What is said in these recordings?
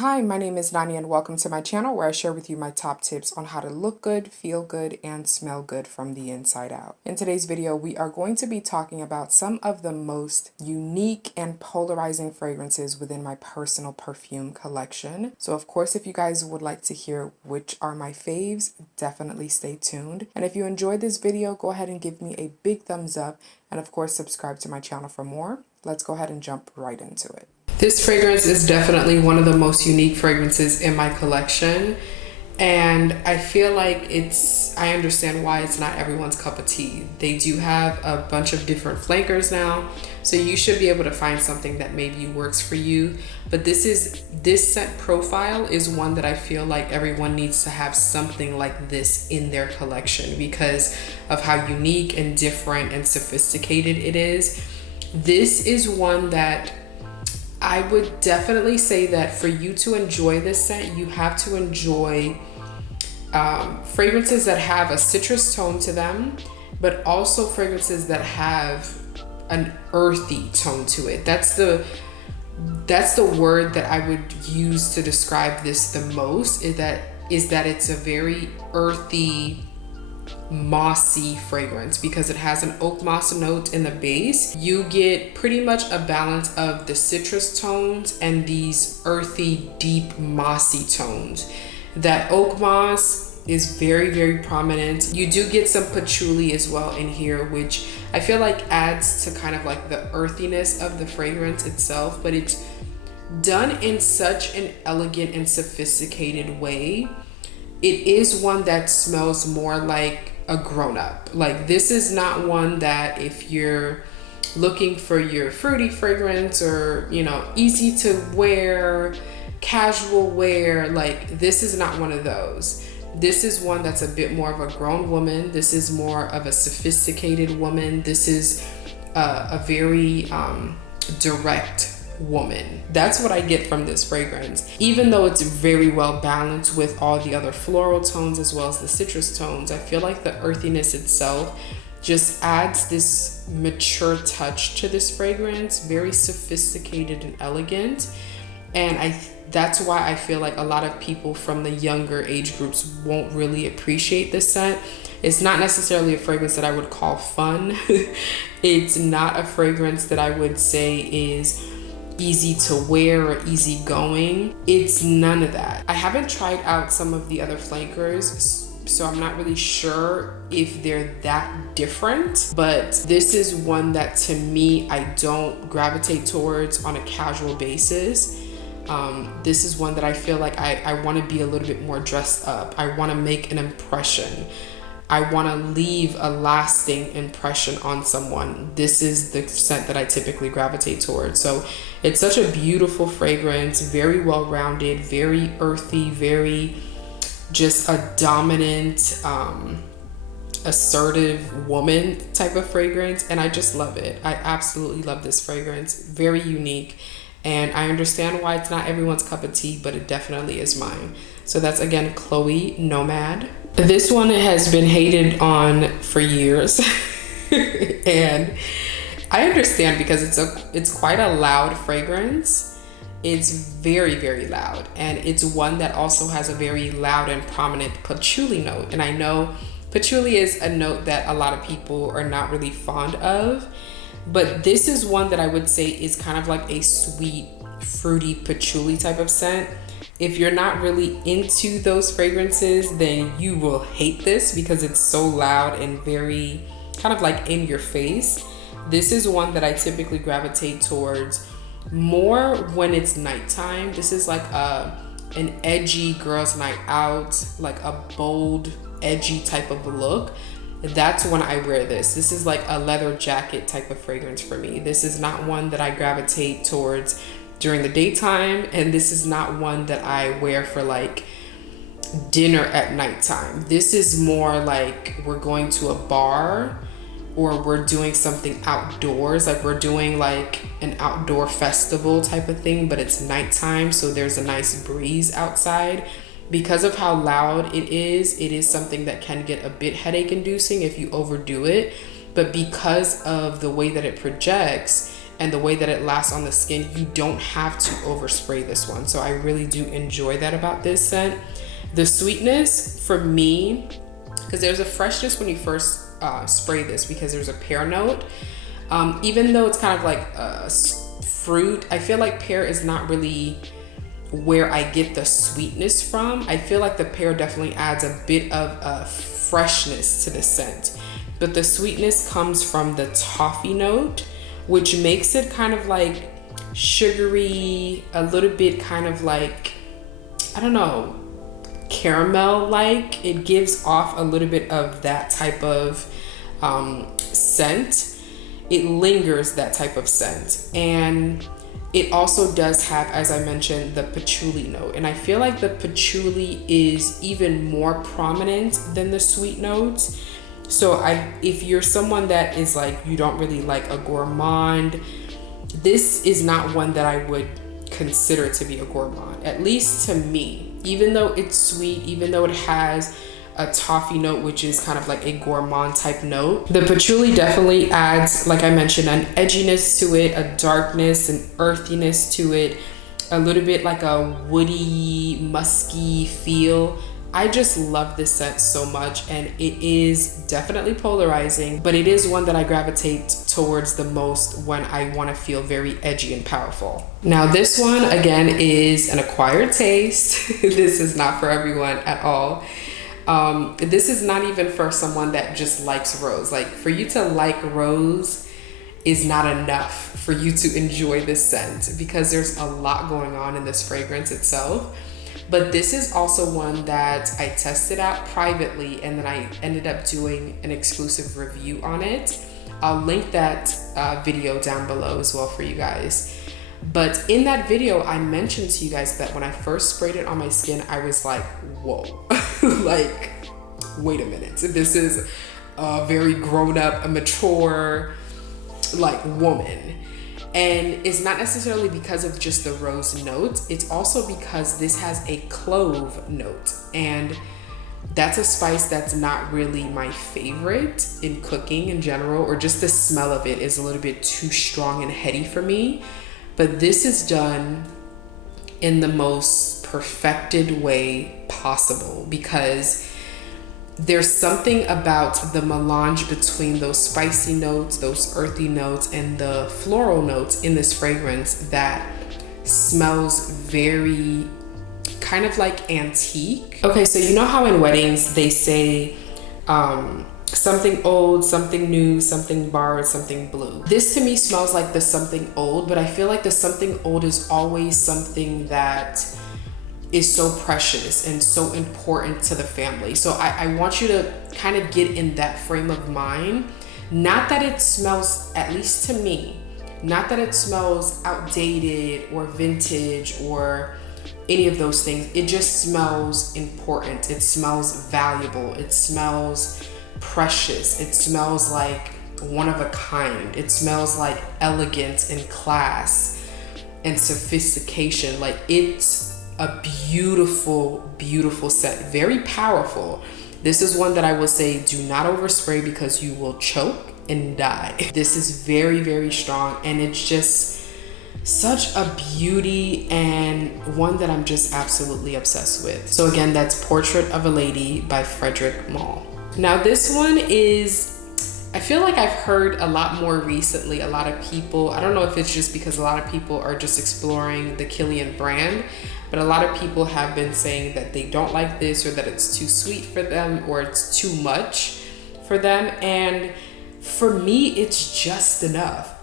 Hi, my name is Nani and welcome to my channel where I share with you my top tips on how to look good, feel good, and smell good from the inside out. In today's video, we are going to be talking about some of the most unique and polarizing fragrances within my personal perfume collection. So of course, if you guys would like to hear which are my faves, definitely stay tuned. And if you enjoyed this video, go ahead and give me a big thumbs up and of course, subscribe to my channel for more. Let's go ahead and jump right into it. This fragrance is definitely one of the most unique fragrances in my collection, and I feel like I understand why it's not everyone's cup of tea. They do have a bunch of different flankers now, so you should be able to find something that maybe works for you. But this scent profile is one that I feel like everyone needs to have something like this in their collection because of how unique and different and sophisticated it is. This is one that I would definitely say that for you to enjoy this scent, you have to enjoy fragrances that have a citrus tone to them, but also fragrances that have an earthy tone to it. That's the word that I would use to describe this the most, is that it's a very earthy, mossy fragrance because it has an oak moss note in the base. You get pretty much a balance of the citrus tones and these earthy, deep, mossy tones. That oak moss is very, very prominent. You do get some patchouli as well in here, which I feel like adds to kind of like the earthiness of the fragrance itself, but it's done in such an elegant and sophisticated way. It is one that smells more like a grown-up. Like, this is not one that if you're looking for your fruity fragrance or, you know, easy to wear, casual wear, like this is not one of those. This is one that's a bit more of a grown woman. This is more of a sophisticated woman. This is a very direct woman. That's what I get from this fragrance. Even though it's very well balanced with all the other floral tones as well as the citrus tones, I feel like the earthiness itself just adds this mature touch to this fragrance, very sophisticated and elegant. And that's why I feel like a lot of people from the younger age groups won't really appreciate this scent. It's not necessarily a fragrance that I would call fun. It's not a fragrance that I would say is easy to wear or easy going. It's none of that. I haven't tried out some of the other flankers, so I'm not really sure if they're that different, but this is one that to me, I don't gravitate towards on a casual basis. This is one that I feel like I want to be a little bit more dressed up. I want to make an impression. I want to leave a lasting impression on someone. This is the scent that I typically gravitate towards. So it's such a beautiful fragrance, very well-rounded, very earthy, very just a dominant, assertive woman type of fragrance. And I just love it. I absolutely love this fragrance. Very unique. And I understand why it's not everyone's cup of tea, but it definitely is mine. So that's, again, Chloe Nomad. This one has been hated on for years. And I understand because it's quite a loud fragrance. It's very, very loud. And it's one that also has a very loud and prominent patchouli note. And I know patchouli is a note that a lot of people are not really fond of. But this is one that I would say is kind of like a sweet, fruity patchouli type of scent. If you're not really into those fragrances, then you will hate this because it's so loud and very kind of like in your face. This is one that I typically gravitate towards more when it's nighttime. This is like an edgy girls' night out, like a bold, edgy type of look. That's when I wear this. This is like a leather jacket type of fragrance for me. This is not one that I gravitate towards during the daytime, and this is not one that I wear for like dinner at nighttime. This is more like we're going to a bar or we're doing something outdoors, like we're doing like an outdoor festival type of thing, but it's nighttime, so there's a nice breeze outside. Because of how loud it is something that can get a bit headache inducing if you overdo it. But because of the way that it projects, and the way that it lasts on the skin, you don't have to overspray this one. So I really do enjoy that about this scent. The sweetness for me, because there's a freshness when you first spray this, because there's a pear note. Even though it's kind of like fruit, I feel like pear is not really where I get the sweetness from. I feel like the pear definitely adds a bit of freshness to the scent, but the sweetness comes from the toffee note, which makes it kind of like sugary, a little bit kind of like, I don't know, caramel like. It gives off a little bit of that type of scent. It lingers that type of scent. And it also does have, as I mentioned, the patchouli note. And I feel like the patchouli is even more prominent than the sweet notes. So if you're someone that is like, you don't really like a gourmand, this is not one that I would consider to be a gourmand, at least to me. Even though it's sweet, even though it has a toffee note, which is kind of like a gourmand type note, the patchouli definitely adds, like I mentioned, an edginess to it, a darkness, an earthiness to it, a little bit like a woody, musky feel. I just love this scent so much, and it is definitely polarizing, but it is one that I gravitate towards the most when I want to feel very edgy and powerful. Now this one, again, is an acquired taste. This is not for everyone at all. This is not even for someone that just likes rose. Like, for you to like rose is not enough for you to enjoy this scent, because there's a lot going on in this fragrance itself. But this is also one that I tested out privately, and then I ended up doing an exclusive review on it. I'll link that video down below as well for you guys. But in that video, I mentioned to you guys that when I first sprayed it on my skin, I was like, whoa, like, wait a minute. This is a very grown up, a mature, like, woman. And it's not necessarily because of just the rose note. It's also because this has a clove note. And that's a spice that's not really my favorite in cooking in general, or just the smell of it is a little bit too strong and heady for me. But this is done in the most perfected way possible, because there's something about the melange between those spicy notes, those earthy notes, and the floral notes in this fragrance that smells very kind of like antique. Okay, so you know how in weddings they say something old, something new, something borrowed, something blue. This to me smells like the something old, but I feel like the something old is always something that is so precious and so important to the family. So I want you to kind of get in that frame of mind. Not that it smells, at least to me, not that it smells outdated or vintage or any of those things. It just smells important. It smells valuable. It smells precious. It smells like one of a kind. It smells like elegance and class and sophistication. Like, it's a beautiful, beautiful scent, very powerful. This is one that I will say, do not overspray because you will choke and die. This is very, very strong, and it's just such a beauty, and one that I'm just absolutely obsessed with. So again, that's Portrait of a Lady by Frederic Malle. Now this one is, I feel like I've heard a lot more recently, a lot of people, I don't know if it's just because a lot of people are just exploring the Kilian brand, but a lot of people have been saying that they don't like this, or that it's too sweet for them, or it's too much for them. And for me, it's just enough.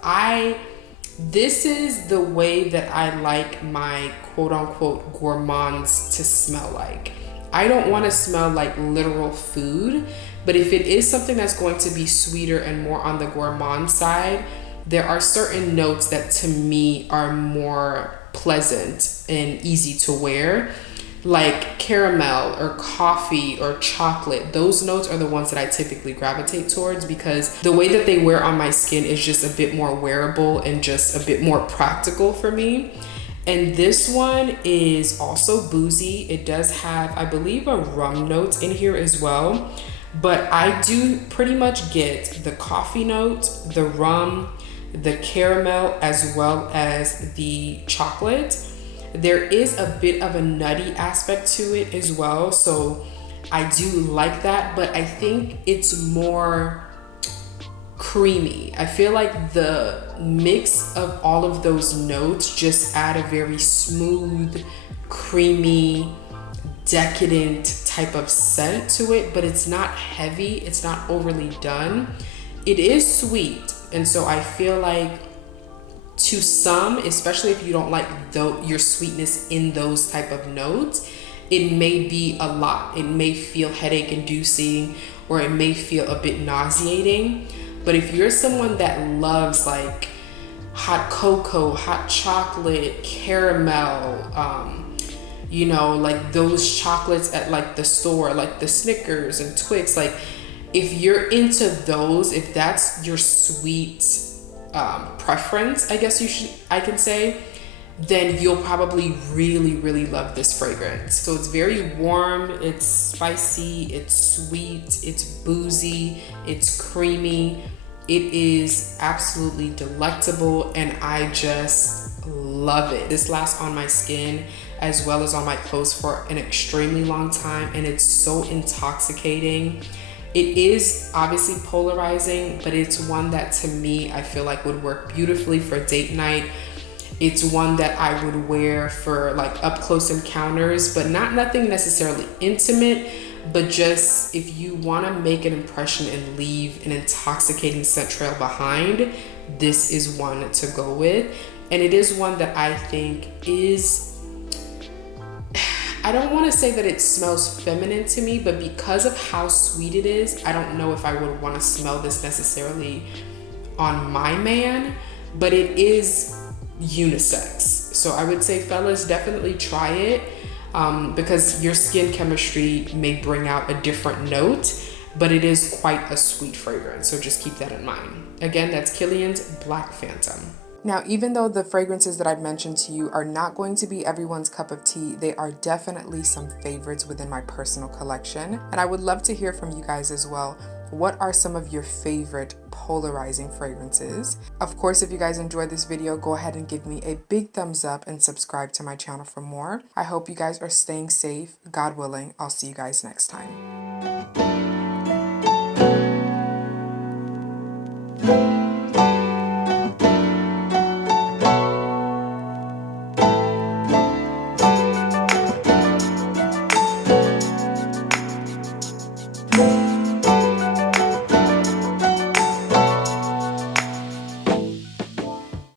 This is the way that I like my quote unquote gourmands to smell like. I don't want to smell like literal food, but if it is something that's going to be sweeter and more on the gourmand side, there are certain notes that to me are more pleasant and easy to wear, like caramel or coffee or chocolate. Those notes are the ones that I typically gravitate towards, because the way that they wear on my skin is just a bit more wearable and just a bit more practical for me. And this one is also boozy. It does have, I believe, a rum note in here as well, but I do pretty much get the coffee note, the rum, the caramel as well as the chocolate. There is a bit of a nutty aspect to it as well, so I do like that, but I think it's more creamy. I feel like the mix of all of those notes just add a very smooth, creamy, decadent type of scent to it, but it's not heavy, it's not overly done. It is sweet, and so I feel like to some, especially if you don't like your sweetness in those type of notes, it may be a lot. It may feel headache inducing, or it may feel a bit nauseating. But if you're someone that loves like hot cocoa, hot chocolate, caramel, you know, like those chocolates at like the store, like the Snickers and Twix, like if you're into those, if that's your sweet preference, I guess I can say, then you'll probably really love this fragrance. So it's very warm, it's spicy, it's sweet, it's boozy, it's creamy. It is absolutely delectable, and I just love it. This lasts on my skin as well as on my clothes for an extremely long time, and it's so intoxicating. It is obviously polarizing, but it's one that to me, I feel like would work beautifully for date night. It's one that I would wear for like up close encounters, but nothing necessarily intimate, but just if you want to make an impression and leave an intoxicating scent trail behind, this is one to go with. And it is one that I think is, I don't want to say that it smells feminine to me, but because of how sweet it is, I don't know if I would want to smell this necessarily on my man, but it is unisex. So I would say, fellas, definitely try it, because your skin chemistry may bring out a different note, but it is quite a sweet fragrance. So just keep that in mind. Again, that's Kilian's Black Phantom. Now, even though the fragrances that I've mentioned to you are not going to be everyone's cup of tea, they are definitely some favorites within my personal collection. And I would love to hear from you guys as well. What are some of your favorite polarizing fragrances? Of course, if you guys enjoyed this video, go ahead and give me a big thumbs up and subscribe to my channel for more. I hope you guys are staying safe. God willing, I'll see you guys next time.